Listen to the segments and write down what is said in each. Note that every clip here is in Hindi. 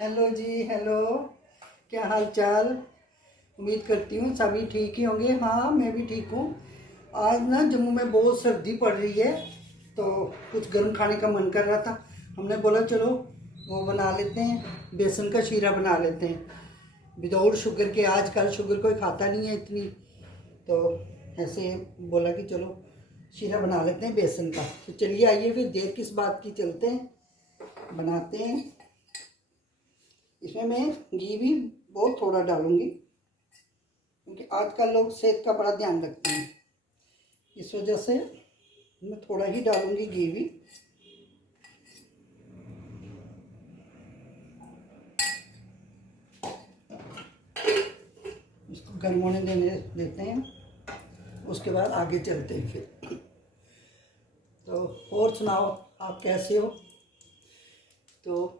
हेलो जी, हेलो। क्या हाल चाल? उम्मीद करती हूँ सभी ठीक ही होंगे। हाँ, मैं भी ठीक हूँ। आज ना जम्मू में बहुत सर्दी पड़ रही है, तो कुछ गर्म खाने का मन कर रहा था। हमने बोला चलो वो बना लेते हैं, बेसन का शीरा बना लेते हैं विदाउट शुगर के। आजकल शुगर कोई खाता नहीं है इतनी, तो ऐसे बोला कि चलो शीरा बना लेते हैं बेसन का। तो चलिए आइए फिर देर किस बात की, चलते हैं बनाते हैं। इसमें मैं घी भी बहुत थोड़ा डालूंगी, क्योंकि आजकल लोग सेहत का बड़ा ध्यान रखते हैं, इस वजह से मैं थोड़ा ही डालूंगी घी भी। इसको गर्म होने देते हैं, उसके बाद आगे चलते हैं फिर। तो और सुनाओ, आप कैसे हो? तो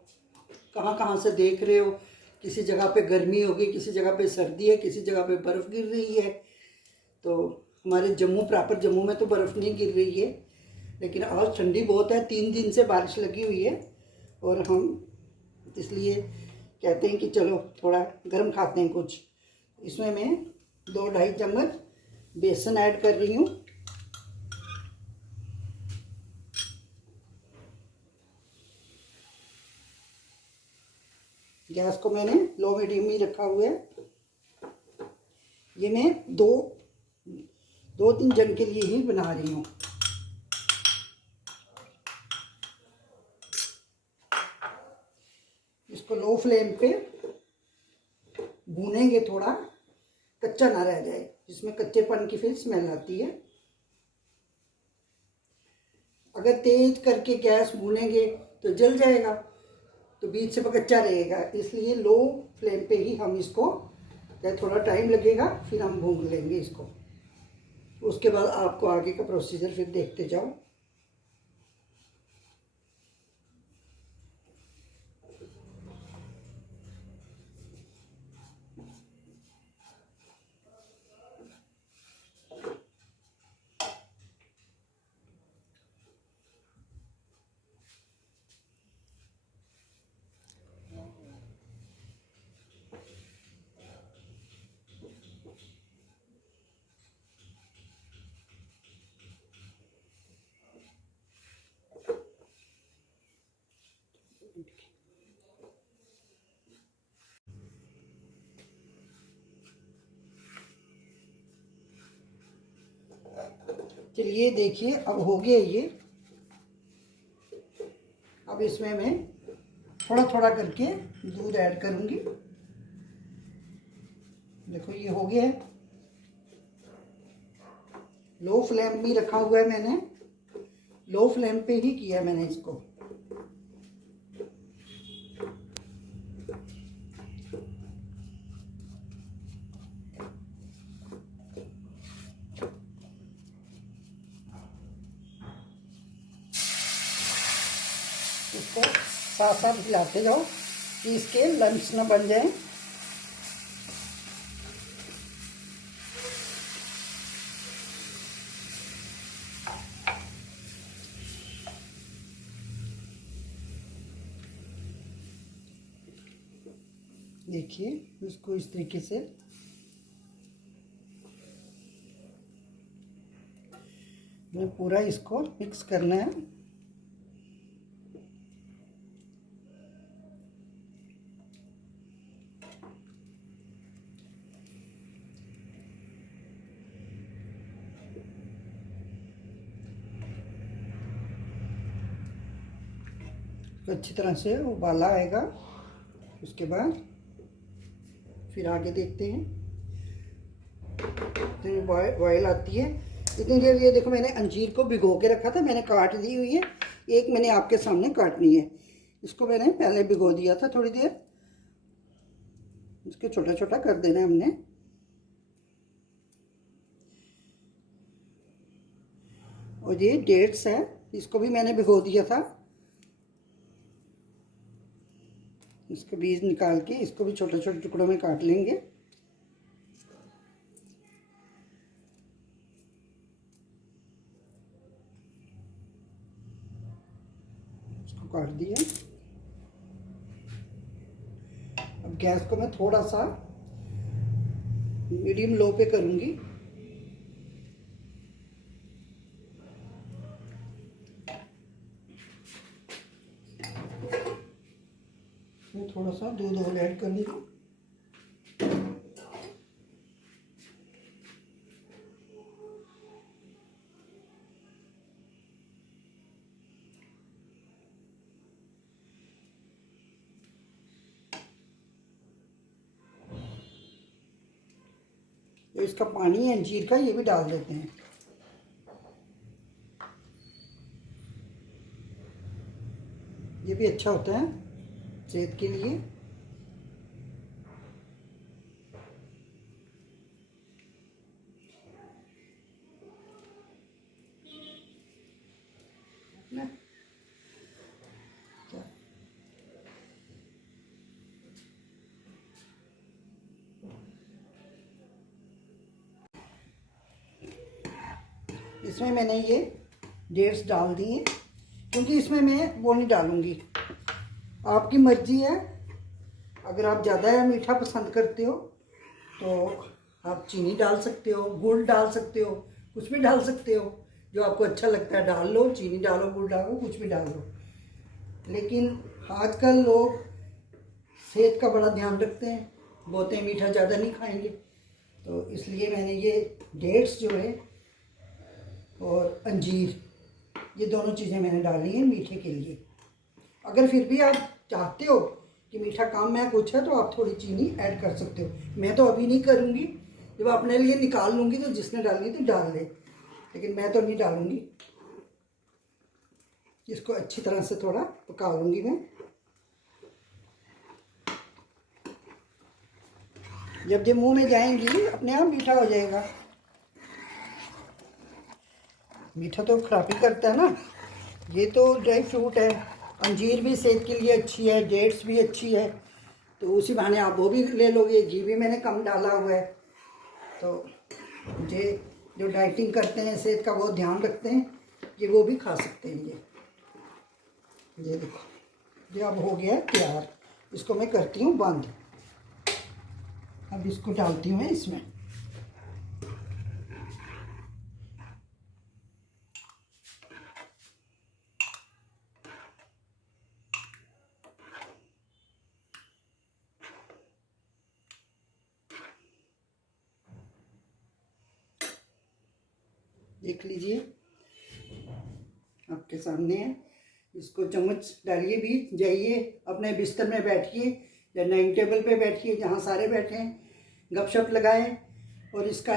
कहाँ कहाँ से देख रहे हो? किसी जगह पे गर्मी होगी, किसी जगह पे सर्दी है, किसी जगह पे बर्फ़ गिर रही है। तो हमारे जम्मू प्रॉपर जम्मू में तो बर्फ़ नहीं गिर रही है, लेकिन आज ठंडी बहुत है। 3 दिन से बारिश लगी हुई है, और हम इसलिए कहते हैं कि चलो थोड़ा गर्म खाते हैं कुछ। इसमें मैं 2-2.5 चम्मच बेसन ऐड कर रही हूँ। गैस को मैंने लो मीडियम में रखा हुआ है। ये मैं दो तीन जन के लिए ही बना रही हूँ। इसको लो फ्लेम पे भूनेंगे, थोड़ा कच्चा ना रह जाए, जिसमें कच्चेपन की फिर स्मेल आती है। अगर तेज करके गैस भूनेंगे तो जल जाएगा, तो बीच से कच्चा रहेगा। इसलिए लो फ्लेम पे ही हम इसको, या थोड़ा टाइम लगेगा, फिर हम भून लेंगे इसको। उसके बाद आपको आगे का प्रोसीजर फिर देखते जाओ। चलिए देखिए, अब हो गया ये। अब इसमें मैं थोड़ा थोड़ा करके दूध ऐड करूंगी। देखो ये हो गया है। लो फ्लेम भी रखा हुआ है मैंने, लो फ्लेम पे ही किया है मैंने इसको। इसको साथ साथ हिलाते जाओ कि इसके लम्स ना बन जाए। देखिए इसको इस तरीके से मैं पूरा इसको मिक्स करना है। तो अच्छी तरह से उबाला आएगा, उसके बाद फिर आगे देखते हैं। तो बॉयल आती है इतनी देर। ये देखो मैंने अंजीर को भिगो के रखा था, मैंने काट दी हुई है। एक मैंने आपके सामने काटनी है। इसको मैंने पहले भिगो दिया था थोड़ी देर। इसको छोटा छोटा कर देना है हमने। और ये डेट्स है, इसको भी मैंने भिगो दिया था। इसके बीज निकाल के इसको भी छोटे छोटे टुकड़ों में काट लेंगे। इसको काट दिया। गैस को मैं थोड़ा सा मीडियम लो पे करूँगी। मैं थोड़ा सा दूध और ऐड कर लूँगी। तो इसका पानी है अंजीर का, ये भी डाल देते हैं। ये भी अच्छा होता है सेहत के लिए। ना इसमें मैंने ये डेट्स डाल दी हैं, क्योंकि इसमें मैं वो नहीं डालूँगी। आपकी मर्ज़ी है, अगर आप ज़्यादा मीठा पसंद करते हो तो आप चीनी डाल सकते हो, गुड़ डाल सकते हो, कुछ भी डाल सकते हो। जो आपको अच्छा लगता है डाल लो, चीनी डालो, गुड़ डालो, कुछ भी डाल लो। लेकिन आजकल लोग सेहत का बड़ा ध्यान रखते हैं, बोलते हैं मीठा ज़्यादा नहीं खाएंगे। तो इसलिए मैंने ये डेट्स जो है और अंजीर, ये दोनों चीज़ें मैंने डाली हैं मीठे के लिए। अगर फिर भी आप चाहते हो कि मीठा कम है कुछ है, तो आप थोड़ी चीनी ऐड कर सकते हो। मैं तो अभी नहीं करूँगी, जब अपने लिए निकाल लूँगी तो जिसने डालनी तो डाल ले, लेकिन मैं तो नहीं डालूँगी। इसको अच्छी तरह से थोड़ा पका लूँगी मैं। जब ये मुंह में जाएंगी अपने आप मीठा हो जाएगा। मीठा तो खराबी करता है ना। ये तो ड्राई फ्रूट है, अंजीर भी सेहत के लिए अच्छी है, डेट्स भी अच्छी है, तो उसी बहाने आप वो भी ले लोगे। घी भी मैंने कम डाला हुआ है। तो ये जो डाइटिंग करते हैं, सेहत का बहुत ध्यान रखते हैं, ये वो भी खा सकते हैं। ये देखो, ये अब हो गया है तैयार। इसको मैं करती हूँ बंद। अब इसको डालती हूँ मैं इसमें। देख लीजिए, आपके सामने है। इसको चम्मच डालिए, भी जाइए अपने बिस्तर में बैठिए या डाइनिंग टेबल पे बैठिए, जहाँ सारे बैठे हैं, गपशप लगाएं और इसका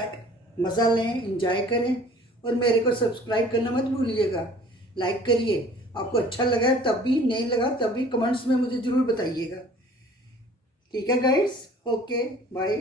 मज़ा लें, इंजॉय करें। और मेरे को सब्सक्राइब करना मत भूलिएगा, लाइक करिए। आपको अच्छा लगा तब भी, नहीं लगा तब भी कमेंट्स में मुझे ज़रूर बताइएगा। ठीक है गाइस, ओके बाय।